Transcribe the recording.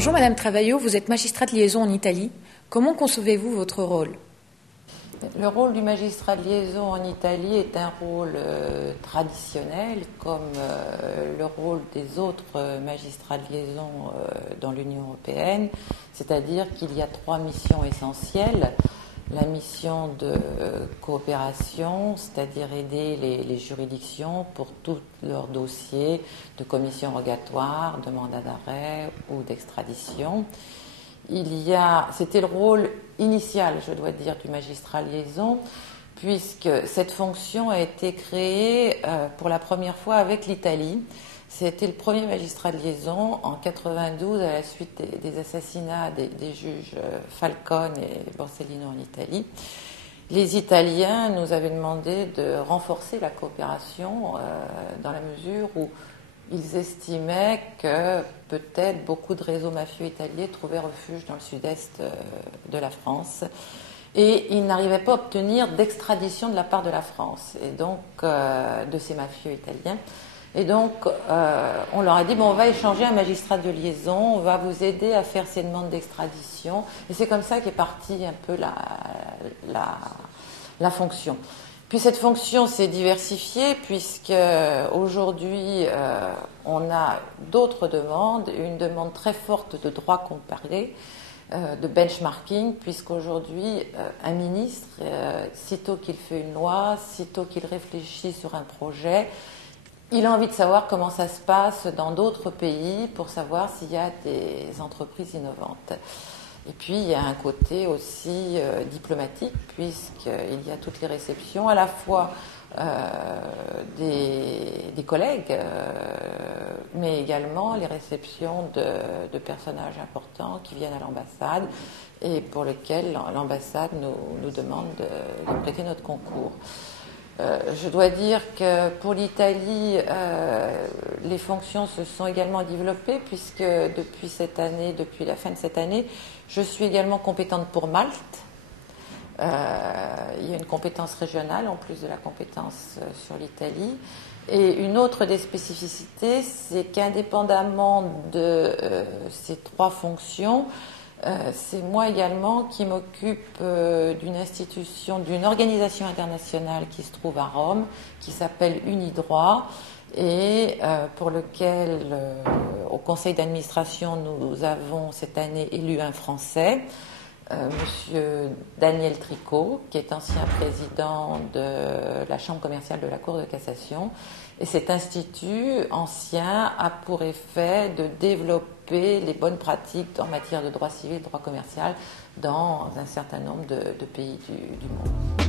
Bonjour Madame Travaglio, vous êtes magistrat de liaison en Italie. Comment concevez-vous votre rôle? Le rôle du magistrat de liaison en Italie est un rôle traditionnel, comme le rôle des autres magistrats de liaison dans l'Union européenne, c'est-à-dire qu'il y a trois missions essentielles. La mission de coopération, c'est-à-dire aider les juridictions pour tous leurs dossiers de commission rogatoire, de mandat d'arrêt ou d'extradition. C'était le rôle initial, je dois dire, du magistrat liaison, puisque cette fonction a été créée pour la première fois avec l'Italie. C'était le premier magistrat de liaison en 92 à la suite des assassinats des juges Falcone et Borsellino en Italie. Les Italiens nous avaient demandé de renforcer la coopération dans la mesure où ils estimaient que peut-être beaucoup de réseaux mafieux italiens trouvaient refuge dans le sud-est de la France et ils n'arrivaient pas à obtenir d'extradition de la part de la France et donc de ces mafieux italiens. Et donc, on leur a dit, on va échanger un magistrat de liaison, on va vous aider à faire ces demandes d'extradition. Et c'est comme ça qu'est partie un peu la fonction. Puis cette fonction s'est diversifiée, puisque aujourd'hui, on a d'autres demandes, une demande très forte de droit comparé, de benchmarking, puisqu'aujourd'hui, un ministre, sitôt qu'il fait une loi, sitôt qu'il réfléchit sur un projet, il a envie de savoir comment ça se passe dans d'autres pays pour savoir s'il y a des entreprises innovantes. Et puis, il y a un côté aussi diplomatique, puisqu'il y a toutes les réceptions, à la fois des collègues, mais également les réceptions de personnages importants qui viennent à l'ambassade et pour lesquels l'ambassade nous demande de prêter notre concours. Je dois dire que pour l'Italie, les fonctions se sont également développées puisque depuis la fin de cette année, je suis également compétente pour Malte. Il y a une compétence régionale en plus de la compétence sur l'Italie. Et une autre des spécificités, c'est qu'indépendamment de ces trois fonctions, c'est moi également qui m'occupe d'une organisation internationale qui se trouve à Rome, qui s'appelle Unidroit, et pour lequel, au conseil d'administration, nous avons cette année élu un Français, Monsieur Daniel Tricot, qui est ancien président de la Chambre commerciale de la Cour de cassation. Et cet institut ancien a pour effet de développer les bonnes pratiques en matière de droit civil et de droit commercial dans un certain nombre de pays du monde.